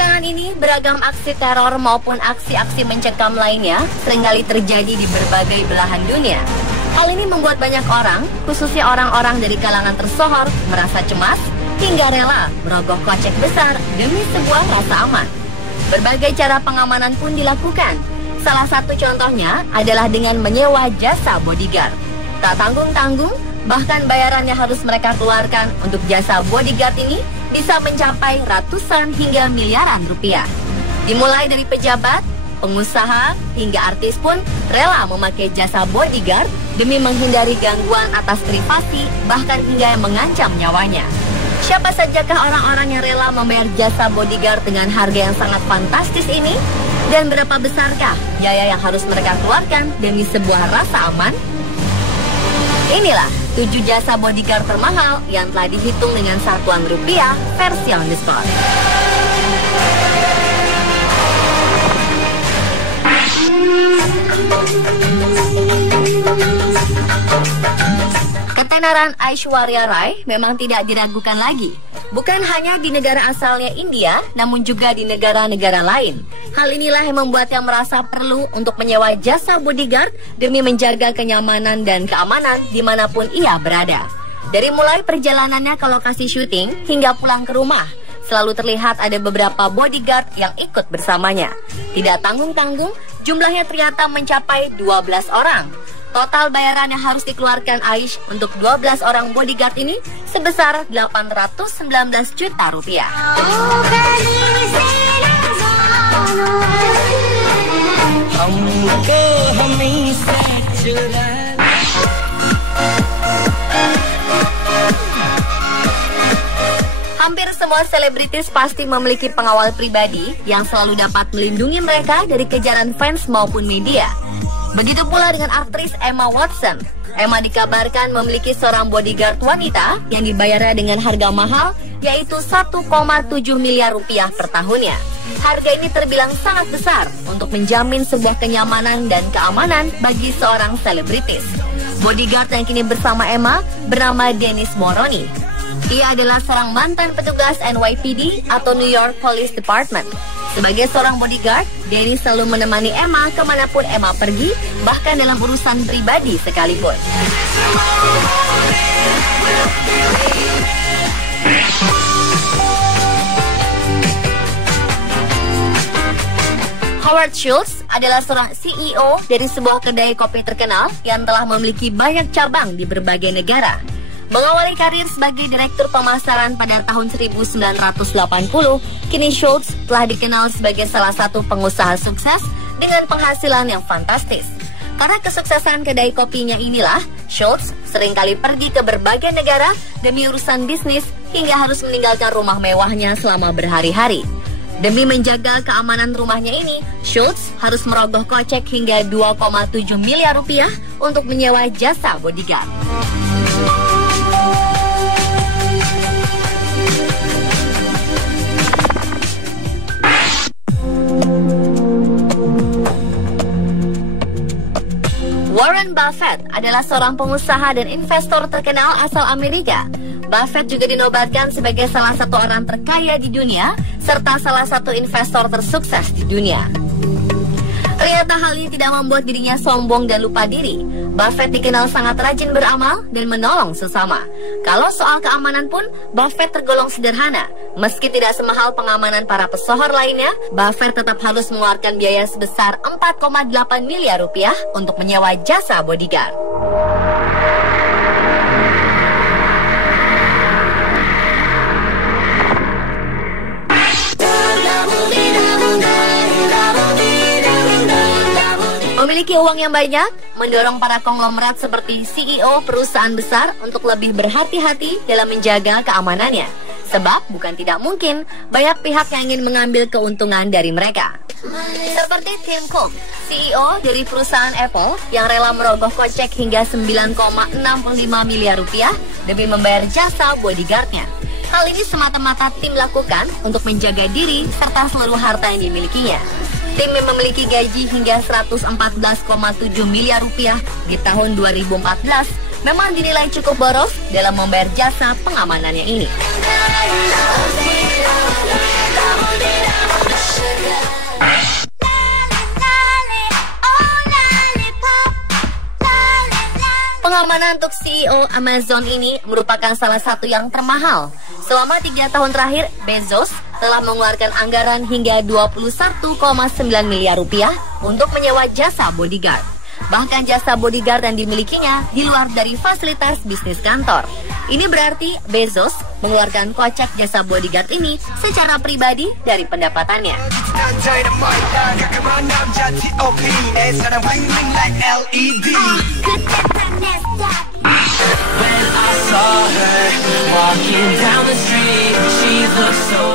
Belakangan ini, beragam aksi teror maupun aksi-aksi mencekam lainnya seringkali terjadi di berbagai belahan dunia. Hal ini membuat banyak orang, khususnya orang-orang dari kalangan tersohor, merasa cemas hingga rela merogoh kocek besar demi sebuah rasa aman. Berbagai cara pengamanan pun dilakukan. Salah satu contohnya adalah dengan menyewa jasa bodyguard. Tak tanggung-tanggung, bahkan bayaran yang harus mereka keluarkan untuk jasa bodyguard ini bisa mencapai ratusan hingga miliaran rupiah. Dimulai dari pejabat, pengusaha, hingga artis pun rela memakai jasa bodyguard demi menghindari gangguan atas privasi, bahkan hingga yang mengancam nyawanya. Siapa sajakah orang-orang yang rela membayar jasa bodyguard dengan harga yang sangat fantastis ini? Dan berapa besarkah biaya yang harus mereka keluarkan demi sebuah rasa aman? Inilah 7 jasa bodyguard termahal yang telah dihitung dengan satuan rupiah versi on the spot. Ketenaran Aishwarya Rai memang tidak diragukan lagi. Bukan hanya di negara asalnya India, namun juga di negara-negara lain. Hal inilah yang membuatnya merasa perlu untuk menyewa jasa bodyguard demi menjaga kenyamanan dan keamanan dimanapun ia berada. Dari mulai perjalanannya ke lokasi syuting hingga pulang ke rumah, selalu terlihat ada beberapa bodyguard yang ikut bersamanya. Tidak tanggung-tanggung, jumlahnya ternyata mencapai 12 orang. Total bayaran yang harus dikeluarkan Aish untuk 12 orang bodyguard ini sebesar 819 juta rupiah. Hampir semua selebritis pasti memiliki pengawal pribadi yang selalu dapat melindungi mereka dari kejaran fans maupun media. Begitu pula dengan aktris Emma Watson. Emma dikabarkan memiliki seorang bodyguard wanita yang dibayarnya dengan harga mahal, yaitu 1,7 miliar rupiah per tahunnya. Harga ini terbilang sangat besar untuk menjamin sebuah kenyamanan dan keamanan bagi seorang selebritis. Bodyguard yang kini bersama Emma bernama Dennis Moroni. Ia adalah seorang mantan petugas NYPD atau New York Police Department. Sebagai seorang bodyguard, Dennis selalu menemani Emma kemanapun Emma pergi, bahkan dalam urusan pribadi sekalipun. Howard Schultz adalah seorang CEO dari sebuah kedai kopi terkenal yang telah memiliki banyak cabang di berbagai negara. Mengawali karir sebagai direktur pemasaran pada tahun 1980, kini Schultz telah dikenal sebagai salah satu pengusaha sukses dengan penghasilan yang fantastis. Karena kesuksesan kedai kopinya inilah, Schultz seringkali pergi ke berbagai negara demi urusan bisnis hingga harus meninggalkan rumah mewahnya selama berhari-hari. Demi menjaga keamanan rumahnya ini, Schultz harus merogoh kocek hingga 2,7 miliar rupiah untuk menyewa jasa bodyguard. Warren Buffett adalah seorang pengusaha dan investor terkenal asal Amerika. Buffett juga dinobatkan sebagai salah satu orang terkaya di dunia, serta salah satu investor tersukses di dunia. Ternyata hal ini tidak membuat dirinya sombong dan lupa diri. Buffett dikenal sangat rajin beramal dan menolong sesama. Kalau soal keamanan pun, Buffett tergolong sederhana. Meski tidak semahal pengamanan para pesohor lainnya, Buffett tetap harus mengeluarkan biaya sebesar 4,8 miliar rupiah untuk menyewa jasa bodyguard. Memiliki uang yang banyak, mendorong para konglomerat seperti CEO perusahaan besar untuk lebih berhati-hati dalam menjaga keamanannya. Sebab bukan tidak mungkin banyak pihak yang ingin mengambil keuntungan dari mereka. Seperti Tim Cook, CEO dari perusahaan Apple yang rela merogoh kocek hingga 9,65 miliar rupiah demi membayar jasa bodyguardnya. Hal ini semata-mata Tim lakukan untuk menjaga diri serta seluruh harta yang dimilikinya. Tim yang memiliki gaji hingga 114,7 miliar rupiah di tahun 2014 memang dinilai cukup boros dalam membayar jasa pengamanannya ini. Pengamanan untuk CEO Amazon ini merupakan salah satu yang termahal. Selama 3 tahun terakhir, Bezos telah mengeluarkan anggaran hingga 21,9 miliar rupiah untuk menyewa jasa bodyguard. Bahkan jasa bodyguard yang dimilikinya di luar dari fasilitas bisnis kantor. Ini berarti Bezos mengeluarkan kocek jasa bodyguard ini secara pribadi dari pendapatannya.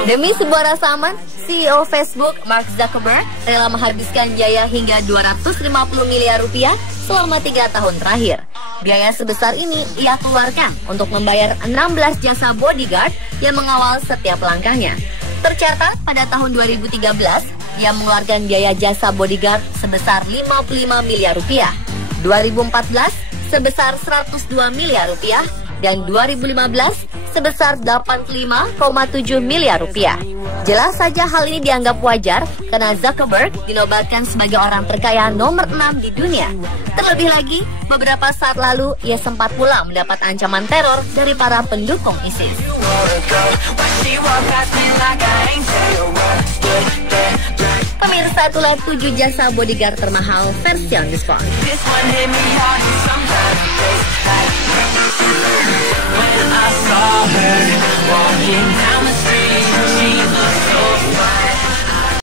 Demi sebuah rasa aman, CEO Facebook Mark Zuckerberg rela menghabiskan biaya hingga 250 miliar rupiah selama 3 tahun terakhir. Biaya sebesar ini ia keluarkan untuk membayar 16 jasa bodyguard yang mengawal setiap langkahnya. Tercatat pada tahun 2013, ia mengeluarkan biaya jasa bodyguard sebesar 55 miliar rupiah. 2014 sebesar 102 miliar rupiah dan 2015 sebesar 85,7 miliar rupiah. Jelas saja hal ini dianggap wajar karena Zuckerberg dinobatkan sebagai orang terkaya nomor 6 di dunia. Terlebih lagi, beberapa saat lalu ia sempat pula mendapat ancaman teror dari para pendukung ISIS. Pemirsa, itulah 7 jasa bodyguard termahal versi on the spot. When I saw her walking down the street.